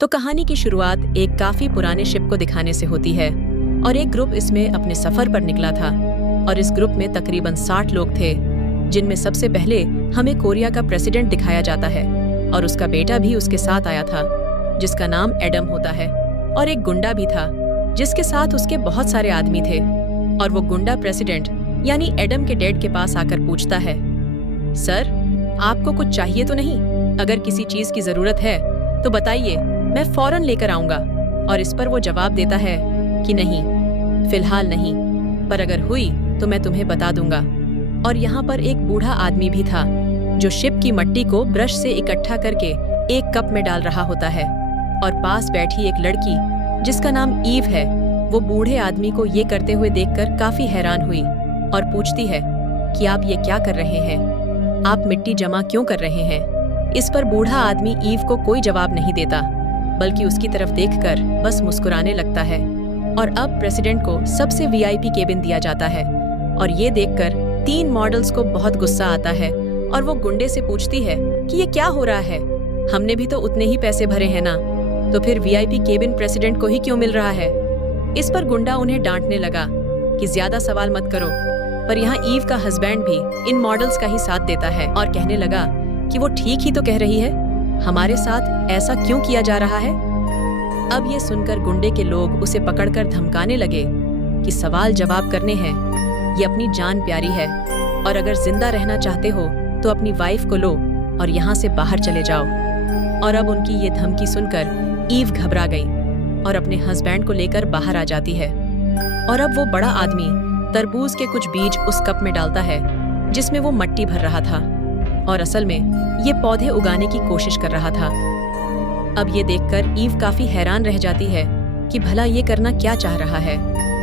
तो कहानी की शुरुआत एक काफी पुराने शिप को दिखाने से होती है और एक ग्रुप इसमें अपने सफर पर निकला था। और इस ग्रुप में तकरीबन 60 लोग थे, जिनमें सबसे पहले हमें कोरिया का प्रेसिडेंट दिखाया जाता है और उसका बेटा भी उसके साथ आया था, जिसका नाम एडम होता है। और एक गुंडा भी था, जिसके साथ उसके बहुत सारे आदमी थे। और वो गुंडा प्रेसिडेंट यानी एडम के डैड के पास आकर पूछता है, सर, आपको कुछ चाहिए तो नहीं? अगर किसी चीज की जरूरत है तो बताइए, मैं फौरन लेकर आऊंगा। और इस पर वो जवाब देता है कि नहीं, फिलहाल नहीं, पर अगर हुई तो मैं तुम्हें बता दूंगा। और यहाँ पर एक बूढ़ा आदमी भी था, जो शिप की मिट्टी को ब्रश से इकट्ठा करके एक कप में डाल रहा होता है। और पास बैठी एक लड़की, जिसका नाम ईव है, वो बूढ़े आदमी को ये करते हुए देखकर काफी हैरान हुई और पूछती है कि आप ये क्या कर रहे हैं? आप मिट्टी जमा क्यों कर रहे हैं? इस पर बूढ़ा आदमी ईव को कोई जवाब नहीं देता, बल्कि उसकी तरफ देखकर बस मुस्कुराने लगता है। और अब प्रेसिडेंट को सबसे वीआईपी केबिन दिया जाता है। और ये देखकर 3 मॉडल्स को बहुत गुस्सा आता है और वो गुंडे से पूछती है कि ये क्या हो रहा है? हमने भी तो उतने ही पैसे भरे हैं ना, तो फिर वीआईपी केबिन प्रेसिडेंट को ही क्यों मिल रहा है? इस पर गुंडा उन्हें डांटने लगा कि ज्यादा सवाल मत करो। पर यहाँ ईव का हस्बैंड भी इन मॉडल्स का ही साथ देता है और कहने लगा कि वो ठीक ही तो कह रही है, हमारे साथ ऐसा क्यों किया जा रहा है? अब ये सुनकर गुंडे के लोग उसे पकड़कर धमकाने लगे कि सवाल जवाब करने हैं, ये अपनी जान प्यारी है, और अगर जिंदा रहना चाहते हो तो अपनी वाइफ को लो और यहाँ से बाहर चले जाओ। और अब उनकी ये धमकी सुनकर ईव घबरा गई और अपने हस्बैंड को लेकर बाहर आ जाती है। और अब वो बड़ा आदमी तरबूज के कुछ बीज उस कप में डालता है जिसमें वो मिट्टी भर रहा था, और असल में ये पौधे उगाने की कोशिश कर रहा था। अब ये देखकर ईव काफी हैरान रह जाती है कि भला ये करना क्या चाह रहा है।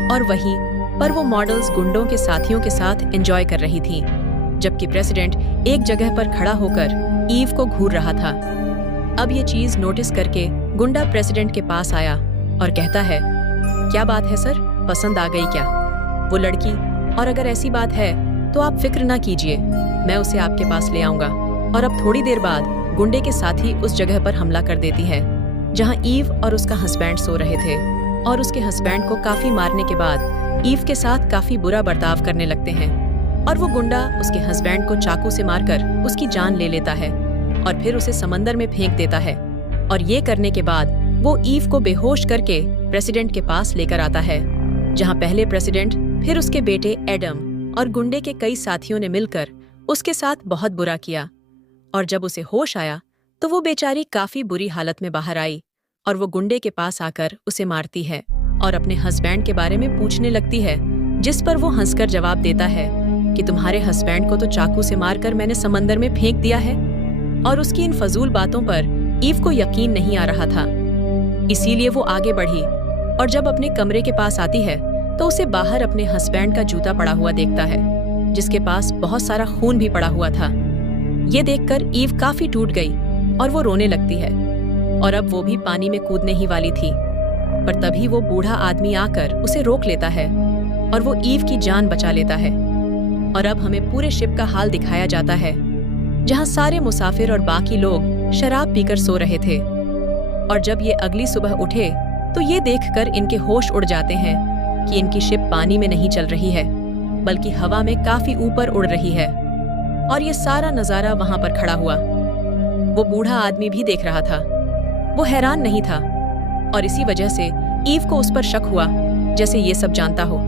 और वहीं पर वो मॉडल्स गुंडों के साथियों के साथ एंजॉय कर रही थीं, जबकि प्रेसिडेंट एक जगह पर खड़ा होकर ईव को घूर रहा था। अब ये चीज नोटिस करके गुंडा प्रेसिडेंट के पास आया और कहता है, क्या बात है सर, पसंद आ गई क्या वो लड़की? और अगर ऐसी बात है तो आप फिक्र ना कीजिए, मैं उसे आपके पास ले आऊंगा। और अब थोड़ी देर बाद गुंडे के साथी उस जगह पर हमला कर देती है जहां ईव और उसका हस्बैंड सो रहे थे। और उसके हस्बैंड को काफी मारने के बाद ईव के साथ काफी बुरा बर्ताव करने लगते हैं। और वो गुंडा उसके हस्बैंड को चाकू से मारकर उसकी जान ले लेता है और फिर उसे समंदर में फेंक देता है। और ये करने के बाद वो ईव को बेहोश करके प्रेसिडेंट के पास लेकर आता है, जहां पहले प्रेसिडेंट, फिर उसके बेटे एडम और गुंडे के कई साथियों ने मिलकर उसके साथ बहुत बुरा किया। और जब उसे होश आया तो वो बेचारी काफी बुरी हालत में बाहर आई और वो गुंडे के पास आकर उसे मारती है और अपने हस्बैंड के बारे में पूछने लगती है, जिस पर वो हंसकर जवाब देता है कि तुम्हारे हस्बैंड को तो चाकू से मारकर मैंने समंदर में फेंक दिया है। और उसकी इन फजूल बातों पर ईव को यकीन नहीं आ रहा था, इसीलिए वो आगे बढ़ी और जब अपने कमरे के पास आती है तो उसे बाहर अपने हस्बैंड का जूता पड़ा हुआ देखता है, जिसके पास बहुत सारा खून भी पड़ा हुआ था। ये देखकर ईव काफी टूट गई और वो रोने लगती है। और अब वो भी पानी में कूदने ही वाली थी, पर तभी वो बूढ़ा आदमी आकर उसे रोक लेता है और वो ईव की जान बचा लेता है। और अब हमें पूरे शिप का हाल दिखाया जाता है, जहां सारे मुसाफिर और बाकी लोग शराब पीकर सो रहे थे। और जब ये अगली सुबह उठे तो ये देखकर इनके होश उड़ जाते हैं कि इनकी शिप पानी में नहीं चल रही है, बल्कि हवा में काफी ऊपर उड़ रही है। और ये सारा नजारा वहां पर खड़ा हुआ वो बूढ़ा आदमी भी देख रहा था। वो हैरान नहीं था और इसी वजह से ईव को उस पर शक हुआ, जैसे ये सब जानता हो।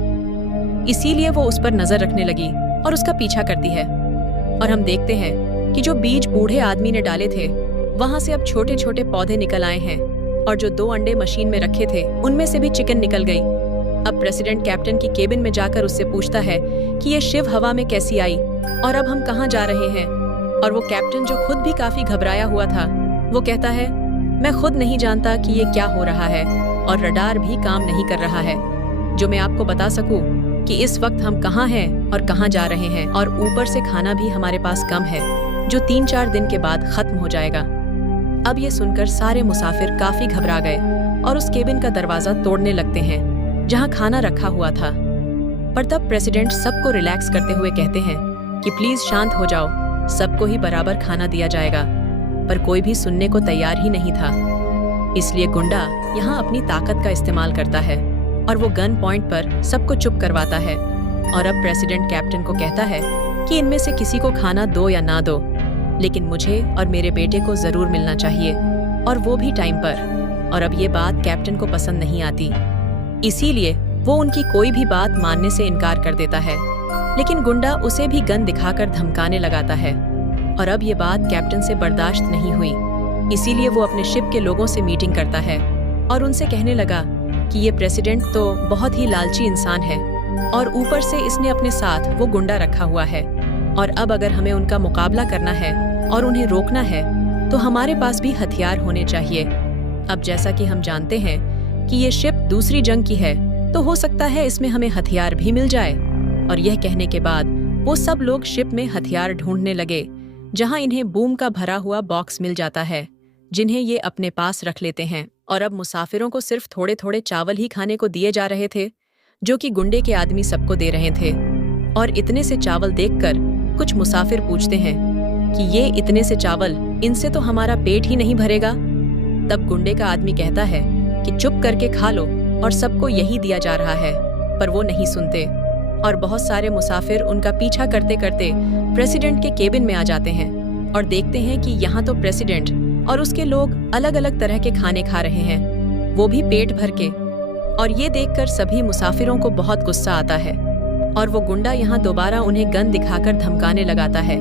इसीलिए वो उस पर नजर रखने लगी और उसका पीछा करती है। और हम देखते हैं कि जो बीज बूढ़े आदमी ने डाले थे, वहां से अब छोटे छोटे पौधे निकल आए हैं, और जो 2 अंडे मशीन में रखे थे उनमें से भी चिकन निकल गई। अब प्रेसिडेंट कैप्टन की केबिन में जाकर उससे पूछता है कि ये शिव हवा में कैसी आई और अब हम कहाँ जा रहे हैं। और वो कैप्टन, जो खुद भी काफी घबराया हुआ था, वो कहता है, मैं खुद नहीं जानता कि ये क्या हो रहा है और रडार भी काम नहीं कर रहा है, जो मैं आपको बता सकूं कि इस वक्त हम कहाँ हैं और कहाँ जा रहे हैं। और ऊपर से खाना भी हमारे पास कम है, जो 3-4 दिन के बाद खत्म हो जाएगा। अब ये सुनकर सारे मुसाफिर काफी घबरा गए और उस केबिन का दरवाजा तोड़ने लगते हैं जहां खाना रखा हुआ था। पर तब प्रेसिडेंट सबको रिलैक्स करते हुए कहते हैं कि प्लीज शांत हो जाओ, सबको ही बराबर खाना दिया जाएगा। पर कोई भी सुनने को तैयार ही नहीं था। इसलिए गुंडा यहाँ अपनी ताकत का इस्तेमाल करता है और वो गन पॉइंट पर सबको चुप करवाता है और अब प्रेसिडेंट कैप्टन को कहता है कि इनमें से किसी को खाना दो या ना दो, लेकिन मुझे और मेरे बेटे को जरूर मिलना चाहिए और वो भी टाइम पर। और अब ये बात कैप्टन को पसंद नहीं आती, इसीलिए वो उनकी कोई भी बात मानने से इनकार कर देता है। लेकिन गुंडा उसे भी गन दिखाकर धमकाने लगाता है और अब ये बात कैप्टन से बर्दाश्त नहीं हुई, इसीलिए वो अपने शिप के लोगों से मीटिंग करता है और उनसे कहने लगा कि ये प्रेसिडेंट तो बहुत ही लालची इंसान है और ऊपर से इसने अपने साथ वो गुंडा रखा हुआ है और अब अगर हमें उनका मुकाबला करना है और उन्हें रोकना है तो हमारे पास भी हथियार होने चाहिए। अब जैसा कि हम जानते हैं कि ये शिप दूसरी जंग की है, तो हो सकता है इसमें हमें हथियार भी मिल जाए। और यह कहने के बाद वो सब लोग शिप में हथियार ढूंढने लगे, जहां इन्हें बूम का भरा हुआ बॉक्स मिल जाता है, जिन्हें ये अपने पास रख लेते हैं। और अब मुसाफिरों को सिर्फ थोड़े थोड़े चावल ही खाने को दिए जा रहे थे, जो कि गुंडे के आदमी सबको दे रहे थे। और इतने से चावल देखकर कुछ मुसाफिर पूछते हैं कि ये इतने से चावल, इनसे तो हमारा पेट ही नहीं भरेगा। तब गुंडे का आदमी कहता है कि चुप करके खा लो और सबको यही दिया जा रहा है, पर वो नहीं सुनते और बहुत सारे मुसाफिर उनका पीछा करते करते प्रेसिडेंट के केबिन में आ जाते हैं और देखते हैं कि यहाँ तो प्रेसिडेंट और उसके लोग अलग अलग तरह के खाने खा रहे हैं, वो भी पेट भर के। और ये देखकर सभी मुसाफिरों को बहुत गुस्सा आता है और वो गुंडा यहाँ दोबारा उन्हें गन दिखाकर धमकाने लगाता है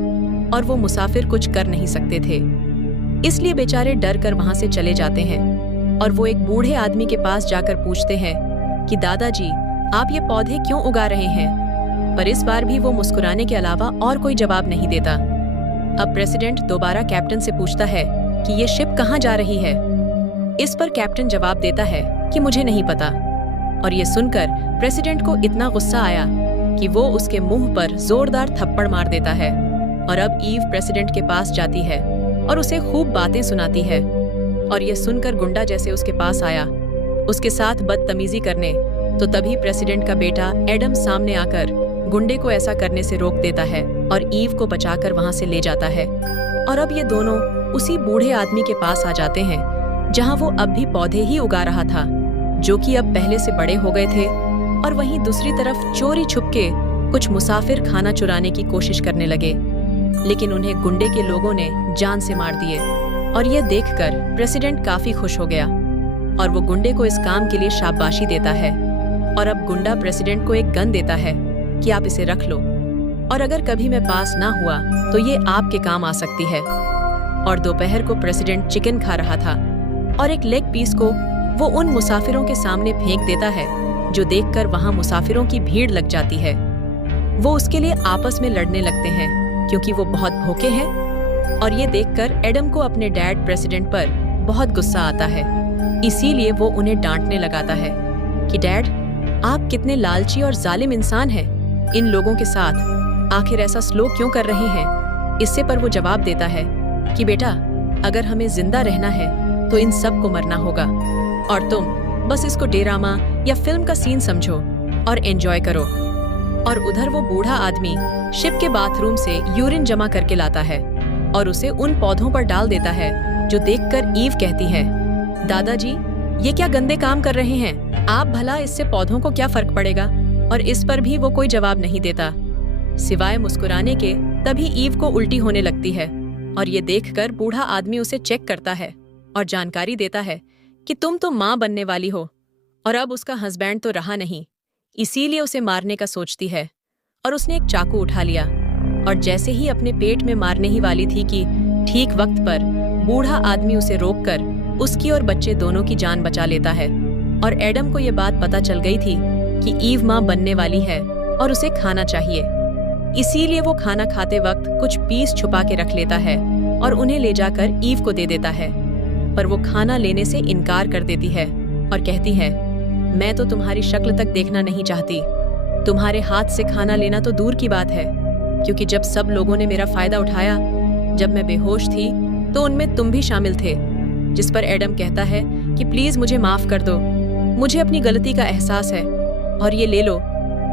और वो मुसाफिर कुछ कर नहीं सकते थे, इसलिए बेचारे डर कर वहाँ से चले जाते हैं। और वो एक बूढ़े आदमी के पास जाकर पूछते हैं कि दादाजी, आप ये पौधे क्यों उगा रहे हैं? पर इस बार भी वो मुस्कुराने के अलावा और कोई जवाब नहीं देता। अब प्रेसिडेंट दोबारा कैप्टन से पूछता है कि ये शिप कहाँ जा रही है। इस पर कैप्टन जवाब देता है कि मुझे नहीं पता। और ये सुनकर प्रेसिडेंट को इतना गुस्सा आया कि वो उसके मुंह पर जोरदार थप्पड़ मार देता है। और अब ईव प्रेसिडेंट के पास जाती है और उसे खूब बातें सुनाती है। और ये सुनकर गुंडा जैसे उसके पास आया उसके साथ बदतमीजी करने, तो तभी प्रेसिडेंट का बेटा एडम सामने आकर गुंडे को ऐसा करने से रोक देता है और ईव को बचाकर वहां से ले जाता है। और अब ये दोनों उसी बूढ़े आदमी के पास आ जाते हैं, जहां वो अब भी पौधे ही उगा रहा था, जो कि अब पहले से बड़े हो गए थे। और वहीं दूसरी तरफ चोरी छुपके कुछ मुसाफिर खाना चुराने की कोशिश करने लगे, लेकिन उन्हें गुंडे के लोगों ने जान से मार दिए। और ये देखकर प्रेसिडेंट काफी खुश हो गया और वो गुंडे को इस काम के लिए शाबाशी देता है। और अब गुंडा प्रेसिडेंट को एक गन देता है कि आप इसे रख लो, और अगर कभी मैं पास ना हुआ तो ये आपके काम आ सकती है। और दोपहर को प्रेसिडेंट चिकन खा रहा था और एक लेग पीस को वो उन मुसाफिरों के सामने फेंक देता है, जो देखकर वहां मुसाफिरों की भीड़ लग जाती है। वो उसके लिए आपस में लड़ने लगते हैं क्योंकि वो बहुत भूखे हैं। और ये देखकर एडम को अपने डैड प्रेसिडेंट पर बहुत गुस्सा आता है, इसीलिए वो उन्हें डांटने लगाता है कि डैड, आप कितने लालची और जालिम इंसान हैं, इन लोगों के साथ आखिर ऐसा स्लो क्यों कर रहे हैं। इससे पर वो जवाब देता है कि बेटा, अगर हमें जिंदा रहना है तो इन सब को मरना होगा, और तुम बस इसको ड्रामा या फिल्म का सीन समझो और एंजॉय करो। और उधर वो बूढ़ा आदमी शिप के बाथरूम से यूरिन जमा करके लाता है और उसे उन पौधों पर डाल देता है, जो देखकर ईव कहती है, दादाजी, ये क्या गंदे काम कर रहे हैं आप, भला इससे पौधों को क्या फर्क पड़ेगा। और इस पर भी वो कोई जवाब नहीं देता सिवाय मुस्कुराने के। तभी ईव को उल्टी होने लगती है और ये देखकर बूढ़ा आदमी उसे चेक करता है और जानकारी देता है कि तुम तो माँ बनने वाली हो। और अब उसका हस्बैंड तो रहा नहीं, इसीलिए उसे मारने का सोचती है और उसने एक चाकू उठा लिया और जैसे ही अपने पेट में मारने ही वाली थी कि ठीक वक्त पर बूढ़ा आदमी उसे रोककर उसकी और बच्चे दोनों की जान बचा लेता है। और एडम को ये बात पता चल गई थी कि ईव माँ बनने वाली है और उसे खाना चाहिए, इसीलिए वो खाना खाते वक्त कुछ पीस छुपा के रख लेता है और उन्हें ले जाकर ईव को दे देता है। पर वो खाना लेने से इनकार कर देती है और कहती है, मैं तो तुम्हारी शक्ल तक देखना नहीं चाहती, तुम्हारे हाथ से खाना लेना तो दूर की बात है, क्योंकि जब सब लोगों ने मेरा फायदा उठाया, जब मैं बेहोश थी तो उनमें तुम भी शामिल थे। जिस पर एडम कहता है कि प्लीज मुझे माफ कर दो, मुझे अपनी गलती का एहसास है और ये ले लो,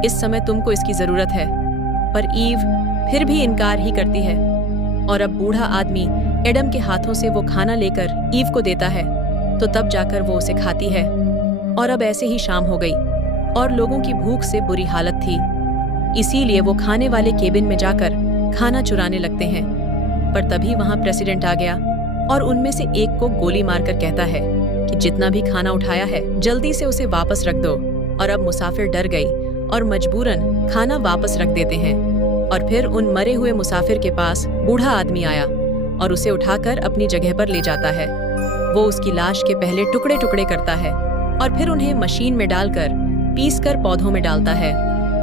इस समय तुमको इसकी जरूरत है। पर ईव फिर भी इनकार ही करती है और अब बूढ़ा आदमी एडम के हाथों से वो खाना लेकर ईव को देता है तो तब जाकर वो उसे खाती है। और अब ऐसे ही शाम हो गई और लोगों की भूख से बुरी हालत थी, इसीलिए वो खाने वाले केबिन में जाकर खाना चुराने लगते हैं। पर तभी वहां प्रेसिडेंट आ गया और उनमें से एक को गोली मारकर कहता है कि जितना भी खाना उठाया है जल्दी से उसे वापस रख दो। और अब मुसाफिर डर गई और मजबूरन खाना वापस रख देते हैं। और फिर उन मरे हुए मुसाफिर के पास बूढ़ा आदमी आया और उसे उठाकर अपनी जगह पर ले जाता है। वो उसकी लाश के पहले टुकड़े टुकड़े करता है और फिर उन्हें मशीन में डालकर पीसकर पौधों में डालता है,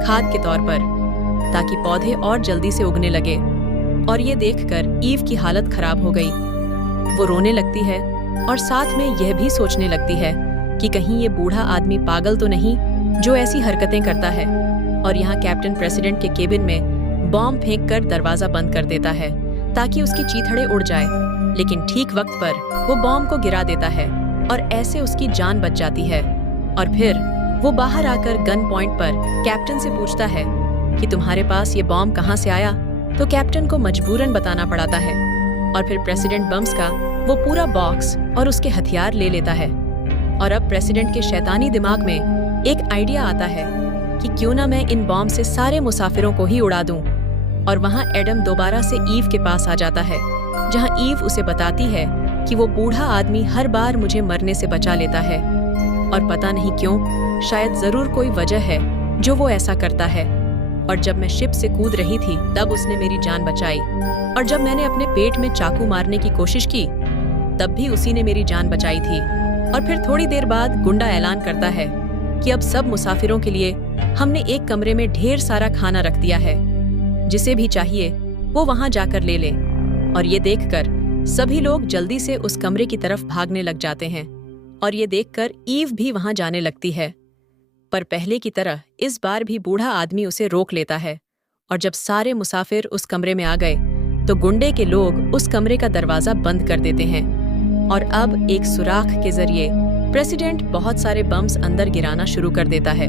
खाद के तौर पर, ताकि पौधे और जल्दी से उगने लगे। और ये देखकर ईव की हालत खराब हो गई। वो रोने लगती है और साथ में यह भी सोचने लगती है कि कहीं ये बूढ़ा आदमी पागल तो नहीं जो ऐसी हरकतें करता है। और यहाँ कैप्टन प्रेसिडेंट के केबिन में बॉम्ब फेंककर दरवाजा बंद कर देता है ताकि उसकी चीथड़े उड़ जाए। लेकिन ठीक वक्त पर वो बॉम्ब को गिरा देता है और ऐसे उसकी जान बच जाती है। और फिर वो बाहर आकर गन पॉइंट पर कैप्टन से पूछता है कि तुम्हारे पास ये बॉम्ब कहाँ से आया। तो कैप्टन को मजबूरन बताना पड़ता है और फिर प्रेसिडेंट बम्स का वो पूरा बॉक्स और उसके हथियार ले लेता है। और अब प्रेसिडेंट के शैतानी दिमाग में एक आइडिया आता है कि क्यों ना मैं इन बॉम्ब से सारे मुसाफिरों को ही उड़ा दूं। और वहाँ एडम दोबारा से ईव के पास आ जाता है, जहाँ ईव उसे बताती है कि वो बूढ़ा आदमी हर बार मुझे मरने से बचा लेता है और पता नहीं क्यों, शायद जरूर कोई वजह है जो वो ऐसा करता है। और जब मैं शिप से कूद रही थी तब उसने मेरी जान बचाई, और जब मैंने अपने पेट में चाकू मारने की कोशिश की तब भी उसी ने मेरी जान बचाई थी। और फिर थोड़ी देर बाद गुंडा ऐलान करता है कि अब सब मुसाफिरों के लिए हमने एक कमरे में ढेर सारा खाना रख दिया है, जिसे भी चाहिए वो वहां जाकर ले ले। और ये देखकर सभी लोग जल्दी से उस कमरे की तरफ भागने लग जाते हैं। और ये देखकर ईव भी वहां जाने लगती है, पर पहले की तरह इस बार भी बूढ़ा आदमी उसे रोक लेता है। और जब सारे मुसाफिर उस कमरे में आ गए तो गुंडे के लोग उस कमरे का दरवाजा बंद कर देते हैं। और अब एक सुराख के जरिए प्रेसिडेंट बहुत सारे बम्स अंदर गिराना शुरू कर देता है।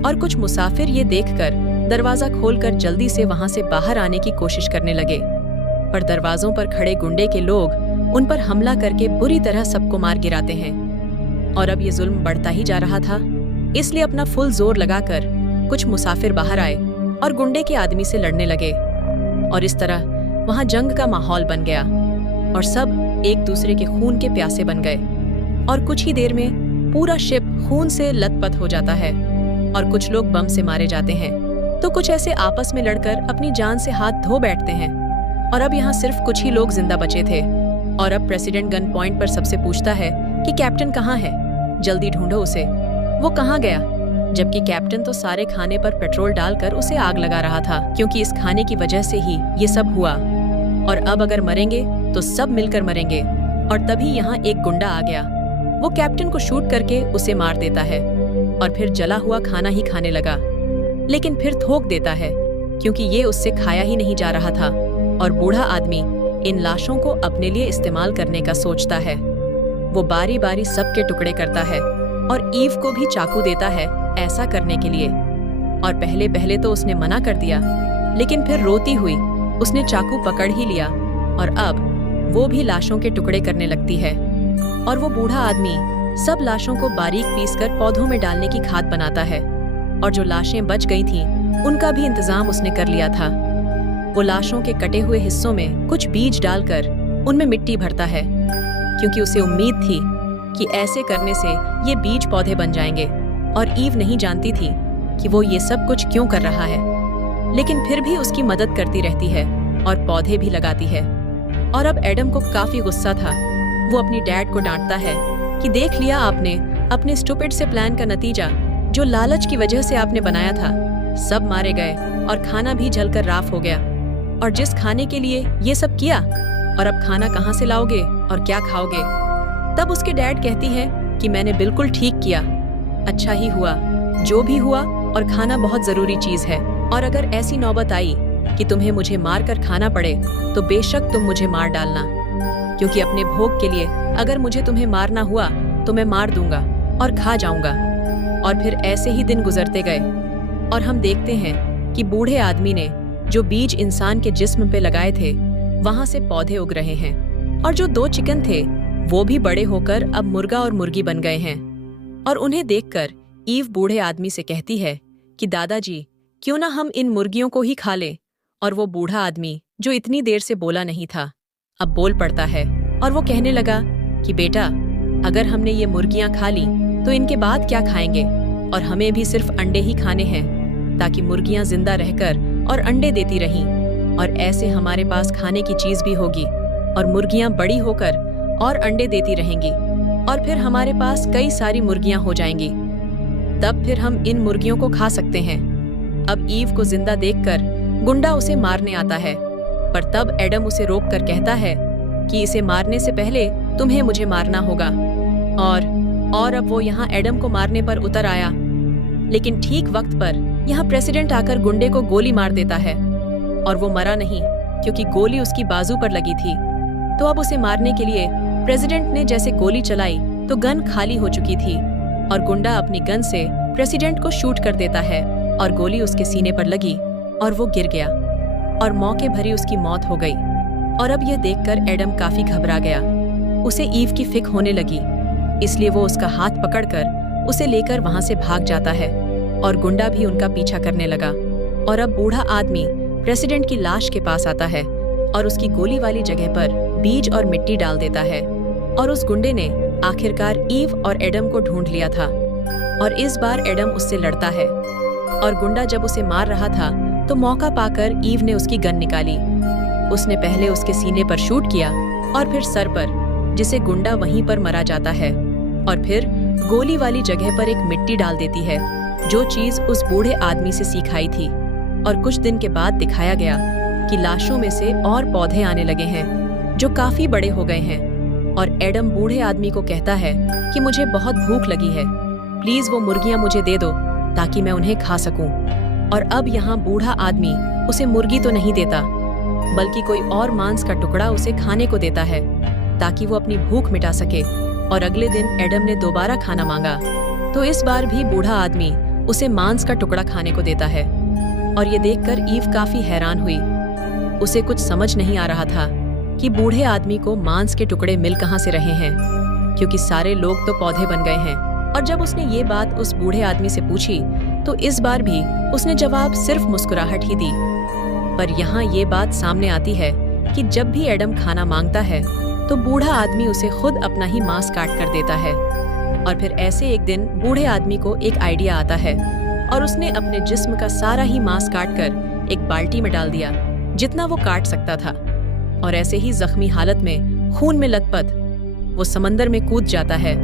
और कुछ मुसाफिर ये देखकर दरवाजा खोलकर जल्दी से वहां से बाहर आने की कोशिश करने लगे, पर दरवाजों पर खड़े गुंडे के लोग उन पर हमला करके बुरी तरह सबको मार गिराते हैं। और अब ये जुल्म बढ़ता ही जा रहा था, इसलिए अपना फुल जोर लगाकर कुछ मुसाफिर बाहर आए और गुंडे के आदमी से लड़ने लगे। और इस तरह वहां जंग का माहौल बन गया और सब एक दूसरे के खून के प्यासे बन गए। और कुछ ही देर में पूरा शिप खून से लथपथ हो जाता है और कुछ लोग बम से मारे जाते हैं, तो कुछ ऐसे आपस में लड़कर अपनी जान से हाथ धो बैठते हैं। और अब यहाँ सिर्फ कुछ ही लोग जिंदा बचे थे। और अब प्रेसिडेंट गन पॉइंट पर सबसे पूछता है कि कैप्टन कहाँ है, जल्दी ढूंढो उसे, वो कहाँ गया। जबकि कैप्टन तो सारे खाने पर पेट्रोल डालकर उसे आग लगा रहा था, क्योंकि इस खाने की वजह से ही ये सब हुआ। और अब अगर मरेंगे तो सब मिलकर मरेंगे। और तभी यहाँ एक गुंडा आ गया, वो कैप्टन को शूट करके उसे मार देता है और फिर जला हुआ खाना ही खाने लगा, लेकिन फिर थूक देता है क्योंकि ये उससे खाया ही नहीं जा रहा था। और बूढ़ा आदमी इन लाशों को अपने लिए इस्तेमाल करने का सोचता है। वो बारी बारी सबके टुकड़े करता है और ईव को भी चाकू देता है ऐसा करने के लिए। और पहले पहले तो उसने मना कर दिया, लेकिन फिर रोती हुई उसने चाकू पकड़ ही लिया और अब वो भी लाशों के टुकड़े करने लगती है। और वो बूढ़ा आदमी सब लाशों को बारीक पीसकर पौधों में डालने की खाद बनाता है। और जो लाशें बच गई थीं, उनका भी इंतजाम उसने कर लिया था। वो लाशों के कटे हुए हिस्सों में कुछ बीज डालकर उनमें मिट्टी भरता है, क्योंकि उसे उम्मीद थी कि ऐसे करने से ये बीज पौधे बन जाएंगे। और ईव नहीं जानती थी कि वो ये सब कुछ क्यों कर रहा है, लेकिन फिर भी उसकी मदद करती रहती है और पौधे भी लगाती है। और अब एडम को काफी गुस्सा था। वो अपनी डैड को डांटता है कि देख लिया आपने अपने स्टूपिड से प्लान का नतीजा, जो लालच की वजह से आपने बनाया था। सब मारे गए और खाना भी जलकर राख हो गया। और जिस खाने के लिए ये सब किया, और अब खाना कहाँ से लाओगे और क्या खाओगे। तब उसके डैड कहती है कि मैंने बिल्कुल ठीक किया, अच्छा ही हुआ जो भी हुआ, और खाना बहुत जरूरी चीज है। और अगर ऐसी नौबत आई कि तुम्हें मुझे मार कर खाना पड़े तो बेशक तुम मुझे मार डालना, क्योंकि अपने भोग के लिए अगर मुझे तुम्हें मारना हुआ तो मैं मार दूंगा और खा जाऊंगा। और फिर ऐसे ही दिन गुजरते गए और हम देखते हैं कि बूढ़े आदमी ने जो बीज इंसान के जिस्म पे लगाए थे, वहां से पौधे उग रहे हैं। और जो 2 चिकन थे वो भी बड़े होकर अब मुर्गा और मुर्गी बन गए हैं। और उन्हें देखकर ईव बूढ़े आदमी से कहती है कि दादाजी, क्यों ना हम इन मुर्गियों को ही खा लें। और वो बूढ़ा आदमी जो इतनी देर से बोला नहीं था, अब बोल पड़ता है और वो कहने लगा कि बेटा, अगर हमने ये मुर्गियां खा ली तो इनके बाद क्या खाएंगे, और हमें भी सिर्फ अंडे ही खाने हैं, ताकि मुर्गियां जिंदा रहकर और अंडे देती रहें, और ऐसे हमारे पास खाने की चीज भी होगी, और मुर्गियां बड़ी होकर और अंडे देती रहेंगी, और फिर हमारे पास कई सारी मुर्गियां हो जाएंगी। तब फिर हम इन मुर्गियों को खा सकते हैं। अब ईव को जिंदा देखकर गुंडा उसे मारने आता है, पर तब एडम उसे रोककर कहता है कि इसे मारने से पहले तुम्हें मुझे मारना होगा। और अब वो यहाँ एडम को मारने पर उतर आया, लेकिन ठीक वक्त पर यहाँ प्रेसिडेंट आकर गुंडे को गोली मार देता है, और वो मरा नहीं क्योंकि गोली उसकी बाजू पर लगी थी। तो अब उसे मारने के लिए प्रेसिडेंट ने जैसे गोली चलाई तो गन खाली हो चुकी थी, और गुंडा अपनी गन से प्रेसिडेंट को शूट कर देता है, और गोली उसके सीने पर लगी और वो गिर गया, और मौके भरी उसकी मौत हो गई। और अब यह देखकर एडम काफी घबरा गया। उसे ईव की फिक्र होने लगी, इसलिए वो उसका हाथ पकड़कर उसे लेकर वहां से भाग जाता है, और गुंडा भी उनका पीछा करने लगा। और अब बूढ़ा आदमी प्रेसिडेंट की लाश के पास आता है और उसकी गोली वाली जगह पर बीज और मिट्टी डाल देता है। और उस गुंडे ने आखिरकार ईव और एडम को ढूंढ लिया था, और इस बार एडम उससे लड़ता है। और गुंडा जब उसे मार रहा था तो मौका पाकर ईव ने उसकी गन निकाली। उसने पहले उसके सीने पर शूट किया और फिर सर पर, जिसे गुंडा वहीं पर मरा जाता है, और फिर गोली वाली जगह पर एक मिट्टी डाल देती है, जो चीज उस बूढ़े आदमी से सीखाई थी। और कुछ दिन के बाद दिखाया गया कि लाशों में से और पौधे आने लगे हैं जो काफी बड़े हो गए हैं। और एडम बूढ़े आदमी को कहता है कि मुझे बहुत भूख लगी है, प्लीज वो मुर्गियां मुझे दे दो ताकि मैं उन्हें खा सकूं। और अब यहाँ बूढ़ा आदमी उसे मुर्गी तो नहीं देता, बल्कि कोई और मांस का टुकड़ा उसे खाने को देता है, ताकि वो अपनी भूख मिटा सके। और अगले दिन एडम ने दोबारा खाना मांगा, तो इस बार भी बूढ़ा आदमी उसे मांस का टुकड़ा खाने को देता है। और ये देखकर ईव काफी हैरान हुई। उसे कुछ समझ नहीं आ रहा था कि बूढ़े आदमी को मांस के टुकड़े मिल कहाँ से रहे हैं, क्योंकि सारे लोग तो पौधे बन गए हैं। और जब उसने ये बात उस बूढ़े आदमी से पूछी तो इस बार भी उसने जवाब सिर्फ मुस्कुराहट ही दी। पर यहाँ ये बात सामने आती है कि जब भी एडम खाना मांगता है तो बूढ़ा आदमी उसे खुद अपना ही मांस काट कर देता है। और फिर ऐसे एक दिन बूढ़े आदमी को एक आइडिया आता है, और उसने अपने जिस्म का सारा ही मांस काट कर एक बाल्टी में डाल दिया, जितना वो काट सकता था। और ऐसे ही जख्मी हालत में, खून में लथपथ, वो समंदर में कूद जाता है,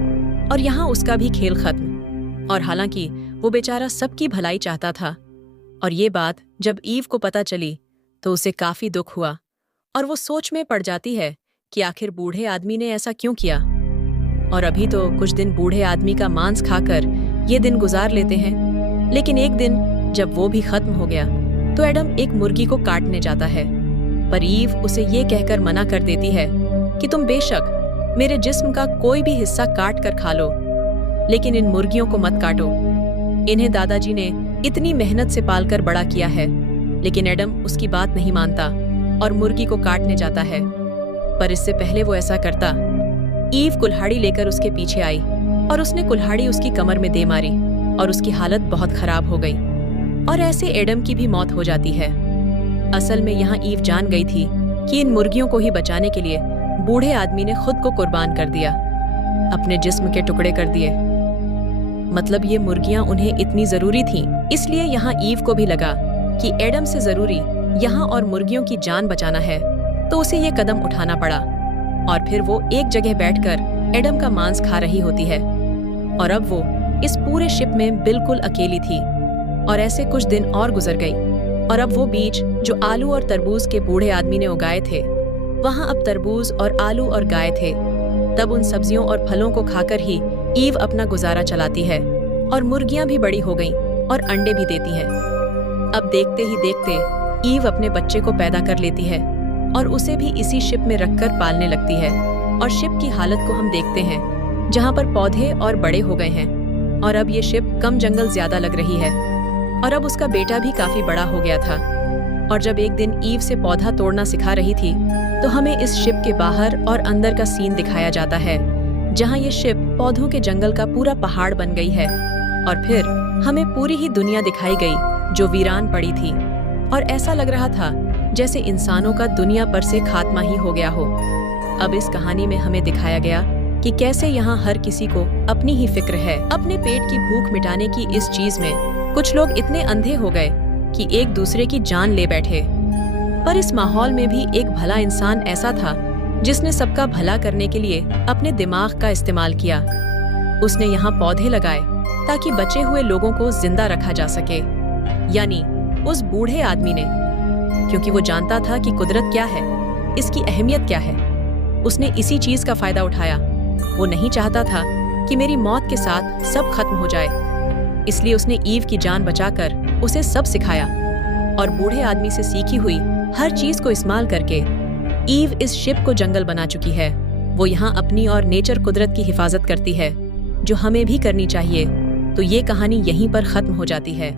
और यहाँ उसका भी खेल खत्म। और हालांकि वो बेचारा सबकी भलाई चाहता था। और ये बात जब ईव को पता चली तो उसे काफी दुख हुआ, और वो सोच में पड़ जाती है कि आखिर बूढ़े आदमी ने ऐसा क्यों किया। और अभी तो कुछ दिन बूढ़े आदमी का मांस खाकर ये दिन गुजार लेते हैं, लेकिन एक दिन जब वो भी खत्म हो गया तो एडम एक मुर्गी को काटने जाता है। पर ईव उसे ये कहकर मना कर देती है कि तुम बेशक मेरे जिस्म का कोई भी हिस्सा काट कर खा लो, लेकिन इन मुर्गियों को मत काटो। इन्हें दादाजी ने इतनी मेहनत से पालकर बड़ा किया है। लेकिन एडम उसकी बात नहीं मानता और मुर्गी को काटने जाता है। पर इससे पहले वो ऐसा करता, ईव कुल्हाड़ी लेकर उसके पीछे आई और उसने कुल्हाड़ी उसकी कमर में दे मारी और उसकी हालत बहुत खराब हो गई। और ऐसे एडम की भी मौत हो जाती है। असल में यहाँ ईव जान गई थी कि इन मुर्गियों को ही बचाने के लिए बूढ़े आदमी ने खुद को कुर्बान कर दिया, अपने जिस्म के टुकड़े कर दिए। मतलब ये मुर्गियां उन्हें इतनी जरूरी थीं। इसलिए यहाँ ईव को भी लगा कि एडम से जरूरी यहाँ और मुर्गियों की जान बचाना है, तो उसे ये कदम उठाना पड़ा। और फिर वो एक जगह बैठकर एडम का मांस खा रही होती है। और अब वो इस पूरे शिप में बिल्कुल अकेली थी। और ऐसे कुछ दिन और गुजर गई, और अब वो बीज जो आलू और तरबूज के बूढ़े आदमी ने उगाए थे, वहाँ अब तरबूज और आलू और गाय थे। तब उन सब्जियों और फलों को खाकर ही ईव अपना गुजारा चलाती है। और मुर्गियां भी बड़ी हो गईं और अंडे भी देती हैं। अब देखते ही देखते ईव अपने बच्चे को पैदा कर लेती है और उसे भी इसी शिप में रखकर पालने लगती है। और शिप की हालत को हम देखते हैं, जहाँ पर पौधे और बड़े हो गए हैं, और अब ये शिप कम जंगल ज्यादा लग रही है। और अब उसका बेटा भी काफी बड़ा हो गया था। और जब एक दिन ईव से पौधा तोड़ना सिखा रही थी तो हमें इस शिप के बाहर और अंदर का सीन दिखाया जाता है, जहाँ ये शिप पौधों के जंगल का पूरा पहाड़ बन गई है। और फिर हमें पूरी ही दुनिया दिखाई गई जो वीरान पड़ी थी, और ऐसा लग रहा था जैसे इंसानों का दुनिया पर से खात्मा ही हो गया हो। अब इस कहानी में हमें दिखाया गया कि कैसे यहाँ हर किसी को अपनी ही फिक्र है। अपने पेट की भूख मिटाने की इस चीज में कुछ लोग इतने अंधे हो गए कि एक दूसरे की जान ले बैठे। पर इस माहौल में भी एक भला इंसान ऐसा था जिसने सबका भला करने के लिए अपने दिमाग का इस्तेमाल किया। उसने यहाँ पौधे लगाए ताकि बचे हुए लोगों को जिंदा रखा जा सके, यानी उस बूढ़े आदमी ने, क्योंकि वो जानता था कि कुदरत क्या है, इसकी अहमियत क्या है। उसने इसी चीज का फायदा उठाया। वो नहीं चाहता था कि मेरी मौत के साथ सब खत्म हो जाए, इसलिए उसने ईव की जान बचाकर उसे सब सिखाया। और बूढ़े आदमी से सीखी हुई हर चीज को इस्तेमाल करके ईव इस शिप को जंगल बना चुकी है। वो यहाँ अपनी और नेचर कुदरत की हिफाजत करती है, जो हमें भी करनी चाहिए। तो ये कहानी यहीं पर खत्म हो जाती है।